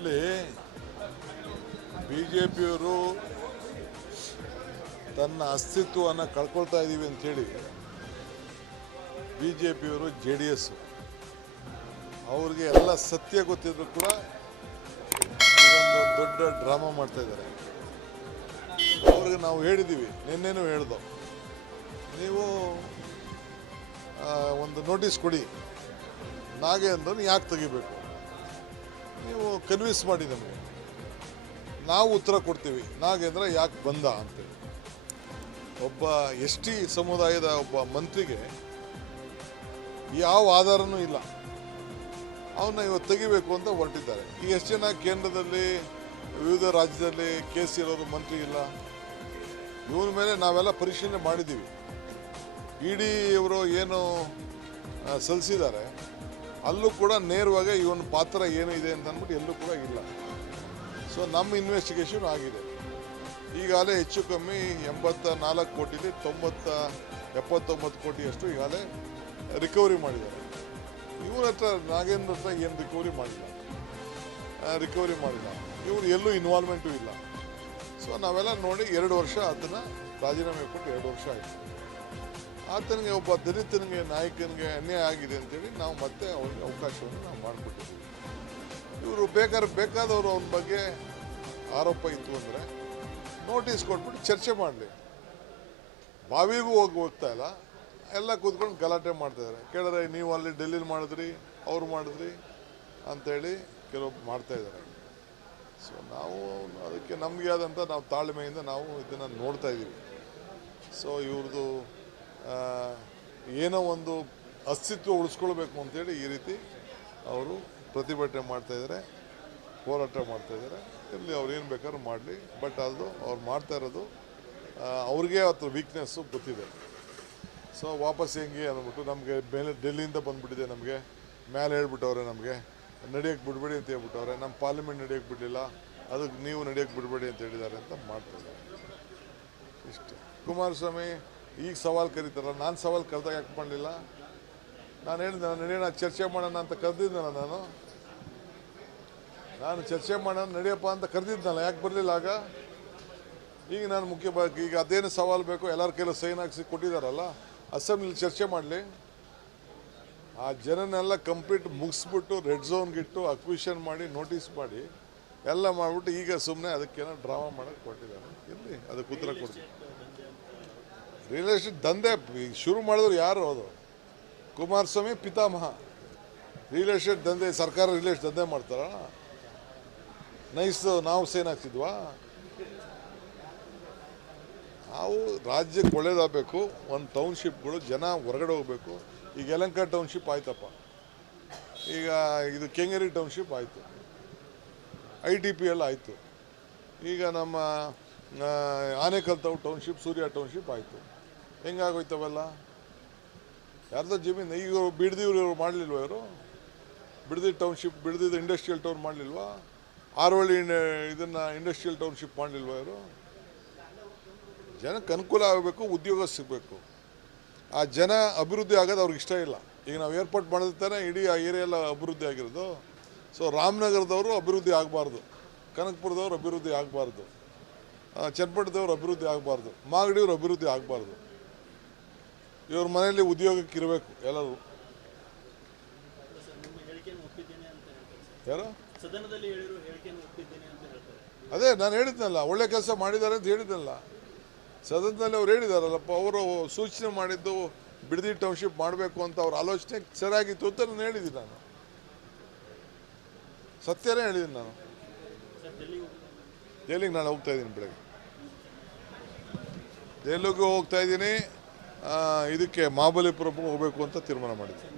ಒಟ್ಟಿನಲ್ಲಿ ಬಿಜೆಪಿಯವರು ತನ್ನ ಅಸ್ತಿತ್ವವನ್ನು ಕಳ್ಕೊಳ್ತಾ ಇದ್ದೀವಿ ಅಂಥೇಳಿ ಬಿಜೆಪಿಯವರು JDS ಅವ್ರಿಗೆ ಎಲ್ಲ ಸತ್ಯ ಗೊತ್ತಿದ್ರು ಕೂಡ ಇದೊಂದು ದೊಡ್ಡ ಡ್ರಾಮಾ ಮಾಡ್ತಾ ಇದ್ದಾರೆ. ಅವ್ರಿಗೆ ನಾವು ಹೇಳಿದ್ದೀವಿ, ನಿನ್ನೆನೂ ಹೇಳ್ದೋ, ನೀವು ಒಂದು ನೋಟಿಸ್ ಕೊಡಿ, ನಾಗೇಂದ್ರನ್ನ ಯಾಕೆ ತೆಗಿಬೇಕು, ನೀವು ಕನ್ವಿನ್ಸ್ ಮಾಡಿ ನಮಗೆ, ನಾವು ಉತ್ತರ ಕೊಡ್ತೀವಿ ನಾಗೇಂದ್ರ ಯಾಕೆ ಬಂದ ಅಂತೇಳಿ. ಒಬ್ಬ ST ಸಮುದಾಯದ ಒಬ್ಬ ಮಂತ್ರಿಗೆ ಯಾವ ಆಧಾರನೂ ಇಲ್ಲ, ಅವನ್ನ ಇವತ್ತು ತೆಗಿಬೇಕು ಅಂತ ಹೊರಟಿದ್ದಾರೆ. ಈಗ ಎಷ್ಟು ಜನ ಕೇಂದ್ರದಲ್ಲಿ ವಿವಿಧ ರಾಜ್ಯದಲ್ಲಿ ಕೇಸ್ ಇರೋರು ಮಂತ್ರಿ ಇಲ್ಲ, ಇವನ ಮೇಲೆ ನಾವೆಲ್ಲ ಪರಿಶೀಲನೆ ಮಾಡಿದ್ದೀವಿ. ED ಇವರು ಏನು ಸಲ್ಲಿಸಿದ್ದಾರೆ ಅಲ್ಲೂ ಕೂಡ ನೇರವಾಗಿ ಇವನ ಪಾತ್ರ ಏನು ಇದೆ ಅಂತ ಅಂದ್ಬಿಟ್ಟು ಎಲ್ಲೂ ಕೂಡ ಇಲ್ಲ. ಸೊ ನಮ್ಮ ಇನ್ವೆಸ್ಟಿಗೇಷನ್ ಆಗಿದೆ. ಈಗಾಗಲೇ ಹೆಚ್ಚು ಕಮ್ಮಿ 84 ಕೋಟಿಲಿ 79 ಕೋಟಿಯಷ್ಟು ಈಗಾಗಲೇ ರಿಕವರಿ ಮಾಡಿದ್ದಾರೆ. ಇವ್ರ ಹತ್ರ ನಾಗೇಂದ್ರ ಹತ್ರ ಏನು ರಿಕವರಿ ಮಾಡಿಲ್ಲ. ಇವ್ರು ಎಲ್ಲೂ ಇನ್ವಾಲ್ವ್ಮೆಂಟು ಇಲ್ಲ. ಸೊ ನಾವೆಲ್ಲ ನೋಡಿ 2 ವರ್ಷ ಅದನ್ನು ರಾಜೀನಾಮೆ ಕೊಟ್ಟು 2 ವರ್ಷ ಆಯಿತು. ಆತನಿಗೆ ಒಬ್ಬ ದಲಿತನಿಗೆ ನಾಯಕನಿಗೆ ಅನ್ಯಾಯ ಆಗಿದೆ ಅಂತೇಳಿ ನಾವು ಮತ್ತೆ ಅವ್ರಿಗೆ ಅವಕಾಶವನ್ನು ನಾವು ಮಾಡಿಕೊಟ್ಟಿದ್ದೀವಿ. ಇವರು ಬೇಕಾದವರು ಅವನ ಬಗ್ಗೆ ಆರೋಪ ಇತ್ತು ಅಂದರೆ ನೋಟಿಸ್ ಕೊಟ್ಬಿಟ್ಟು ಚರ್ಚೆ ಮಾಡಲಿ. ಬಾವಿಗೂ ಹೋಗ್ತಾ ಇಲ್ಲ, ಎಲ್ಲ ಕೂತ್ಕೊಂಡು ಗಲಾಟೆ ಮಾಡ್ತಾಯಿದ್ದಾರೆ. ಕೇಳಿದ್ರೆ ನೀವು ಅಲ್ಲಿ ಡೆಲ್ಲಿಲಿ ಮಾಡಿದ್ರಿ, ಅವ್ರು ಮಾಡಿದ್ರಿ ಅಂಥೇಳಿ ಕೆಲವೊಬ್ಬರು ಮಾಡ್ತಾಯಿದ್ದಾರೆ. ಸೊ ನಾವು ಅದಕ್ಕೆ ನಮಗೆ ಆದಂಥ ನಾವು ತಾಳ್ಮೆಯಿಂದ ನಾವು ಇದನ್ನು ನೋಡ್ತಾ ಇದ್ದೀವಿ. ಸೊ ಇವ್ರದ್ದು ಏನೋ ಒಂದು ಅಸ್ತಿತ್ವ ಉಳಿಸ್ಕೊಳ್ಬೇಕು ಅಂತೇಳಿ ಈ ರೀತಿ ಅವರು ಪ್ರತಿಭಟನೆ ಮಾಡ್ತಾಯಿದ್ದಾರೆ, ಹೋರಾಟ ಮಾಡ್ತಾಯಿದ್ದಾರೆ. ಇಲ್ಲಿ ಅವ್ರು ಏನು ಬೇಕಾದ್ರೂ ಮಾಡಲಿ, ಬಟ್ ಅದು ಅವ್ರು ಮಾಡ್ತಾ ಇರೋದು ಅವ್ರಿಗೆ ಅದ್ರ ವೀಕ್ನೆಸ್ಸು ಗೊತ್ತಿದೆ. ಸೊ ವಾಪಸ್ ಹೆಂಗೆ ಅಂದ್ಬಿಟ್ಟು ನಮಗೆ ಮೇಲೆ ಡೆಲ್ಲಿಯಿಂದ ಬಂದುಬಿಟ್ಟಿದೆ, ನಮಗೆ ಮೇಲೆ ಹೇಳ್ಬಿಟ್ಟವ್ರೆ, ನಮಗೆ ನಡೆಯೋಕ್ಕೆ ಬಿಡಬೇಡಿ ಅಂತ ಹೇಳ್ಬಿಟ್ಟವ್ರೆ, ನಮ್ಮ ಪಾರ್ಲಿಮೆಂಟ್ ನಡೆಯೋಕ್ಕೆ ಬಿಡಲಿಲ್ಲ, ಅದಕ್ಕೆ ನೀವು ನಡೆಯೋಕ್ಕೆ ಬಿಡಬೇಡಿ ಅಂತ ಹೇಳಿದ್ದಾರೆ ಅಂತ ಮಾಡ್ತಾಯಿದ್ದಾರೆ. ಇಷ್ಟೇ. ಕುಮಾರಸ್ವಾಮಿ ಈಗ ಸವಾಲು ಕರೀತಾರಲ್ಲ, ನಾನು ಸವಾಲು ಕರೆದಾಗ ಯಾಕೆ ಮಾಡಲಿಲ್ಲ? ನಾನು ಹೇಳಿದೆ ನಡೆಯೋಣ ಚರ್ಚೆ ಮಾಡೋಣ ಅಂತ ಕರೆದಿದ್ದನಲ್ಲ, ನಾನು ಚರ್ಚೆ ಮಾಡೋಣ ನಡೆಯಪ್ಪ ಅಂತ ಕರೆದಿದ್ದನಲ್ಲ, ಯಾಕೆ ಬರಲಿಲ್ಲ ಆಗ? ಈಗ ನಾನು ಈಗ ಅದೇನು ಸವಾಲು ಬೇಕೋ ಎಲ್ಲರ ಕೈಲೂ ಸೈನ್ ಹಾಕಿಸಿ ಕೊಟ್ಟಿದ್ದಾರಲ್ಲ, ಅಸೆಂಬ್ಲಿ ಚರ್ಚೆ ಮಾಡಲಿ. ಆ ಜನನೆಲ್ಲ ಕಂಪ್ಲೀಟ್ ಮುಗಿಸ್ಬಿಟ್ಟು ರೆಡ್ ಝೋನ್ಗಿಟ್ಟು ಅಕ್ವಿಷನ್ ಮಾಡಿ ನೋಟಿಸ್ ಮಾಡಿ ಎಲ್ಲ ಮಾಡಿಬಿಟ್ಟು ಈಗ ಸುಮ್ಮನೆ ಅದಕ್ಕೇನೋ ಡ್ರಾಮಾ ಮಾಡೋಕ್ಕೆ ಕೊಟ್ಟಿದ್ದಾರೆ. ಇಲ್ಲಿ ಅದಕ್ಕೆ ಉತ್ತರ ಕೊಡ್ತೀವಿ. ರಿಯಲ್ ಎಸ್ಟೇಟ್ ದಂಧೆ ಶುರು ಮಾಡಿದ್ರು ಯಾರು? ಅದು ಕುಮಾರಸ್ವಾಮಿ ಪಿತಾಮಹ. ರಿಯಲ್ ಎಸ್ಟೇಟ್ ದಂಧೆ, ಸರ್ಕಾರ ರಿಯಲ್ ಎಸ್ಟೇಟ್ ದಂಧೆ ಮಾಡ್ತಾರ? ನಾವು ಸೈನ್ ಹಾಕ್ತಿದ್ವಾ? ನಾವು ರಾಜ್ಯಕ್ಕೆ ಒಳ್ಳೇದಾಗಬೇಕು, ಒಂದು ಟೌನ್ಶಿಪ್ಗಳು ಜನ ಹೊರಗಡೆ ಹೋಗಬೇಕು. ಈಗ ಯಲಹಂಕ ಟೌನ್ಶಿಪ್ ಆಯ್ತಪ್ಪ, ಈಗ ಇದು ಕೆಂಗೇರಿ ಟೌನ್ಶಿಪ್ ಆಯಿತು, ITPL ಆಯಿತು, ಈಗ ನಮ್ಮ ಆನೇಕಲ್ ಟೌನ್ಶಿಪ್, ಸೂರ್ಯ ಟೌನ್ಶಿಪ್ ಆಯಿತು. ಹೆಂಗಾಗೋಯ್ತವಲ್ಲ? ಯಾರ್ದೋ ಜಮೀನು. ಈಗ ಬಿಡದಿವ್ರು ಮಾಡಲಿಲ್ವ? ಇವರು ಬಿಡದಿ ಟೌನ್ಶಿಪ್, ಬಿಡದಿದ್ದು ಇಂಡಸ್ಟ್ರಿಯಲ್ ಟೌನ್ ಮಾಡಲಿಲ್ವಾ? ಆರೋಳಿ ಇದನ್ನು ಇಂಡಸ್ಟ್ರಿಯಲ್ ಟೌನ್ಶಿಪ್ ಮಾಡಲಿಲ್ವ? ಇವರು ಜನಕ್ಕೆ ಅನುಕೂಲ ಆಗಬೇಕು, ಉದ್ಯೋಗ ಸಿಗಬೇಕು. ಆ ಜನ ಅಭಿವೃದ್ಧಿ ಆಗೋದು ಅವ್ರಿಗೆ ಇಷ್ಟ ಇಲ್ಲ. ಈಗ ನಾವು ಏರ್ಪೋರ್ಟ್ ಮಾಡಿರ್ತಾನೆ ಇಡೀ ಆ ಏರಿಯಾ ಎಲ್ಲ ಅಭಿವೃದ್ಧಿ ಆಗಿರೋದು. ಸೊ ರಾಮನಗರದವರು ಅಭಿವೃದ್ಧಿ ಆಗಬಾರ್ದು, ಕನಕಪುರದವ್ರು ಅಭಿವೃದ್ಧಿ ಆಗಬಾರ್ದು, ಚನ್ನಪಟ್ಟಣದವ್ರು ಅಭಿವೃದ್ಧಿ ಆಗಬಾರ್ದು, ಮಾಗಡಿಯವ್ರು ಅಭಿವೃದ್ಧಿ ಆಗಬಾರ್ದು. ಇವ್ರ ಮನೆಯಲ್ಲಿ ಉದ್ಯೋಗಕ್ಕೆ ಇರಬೇಕು ಎಲ್ಲರೂ. ಯಾರು? ಅದೇ ನಾನು ಹೇಳಿದ್ನಲ್ಲ, ಒಳ್ಳೆ ಕೆಲಸ ಮಾಡಿದ್ದಾರೆ ಅಂತ ಹೇಳಿದ್ನಲ್ಲ ಸದನದಲ್ಲಿ. ಅವ್ರು ಹೇಳಿದಾರಲ್ಲಪ್ಪ, ಅವರು ಸೂಚನೆ ಮಾಡಿದ್ದು ಬಿಡದಿ ಟೌನ್ಶಿಪ್ ಮಾಡಬೇಕು ಅಂತ ಅವ್ರ ಆಲೋಚನೆ ಸರಿಯಾಗಿತ್ತು ಅಂತ ನಾನು ಹೇಳಿದ್ದೀನಿ. ನಾನು ಸತ್ಯನೇ ಹೇಳಿದ್ದೀನಿ. ನಾನು ದೆಹಲಿಗೆ ನಾಳೆ ಹೋಗ್ತಾ ಇದ್ದೀನಿ, ಬೆಳಗ್ಗೆ ದೆಹಲಿಗೂ ಹೋಗ್ತಾ ಇದ್ದೀನಿ. ಇದಕ್ಕೆ ಮಹಾಬಲಿಪುರಕ್ಕೆ ಹೋಗಬೇಕು ಅಂತ ತೀರ್ಮಾನ ಮಾಡಿದ್ದೀನಿ.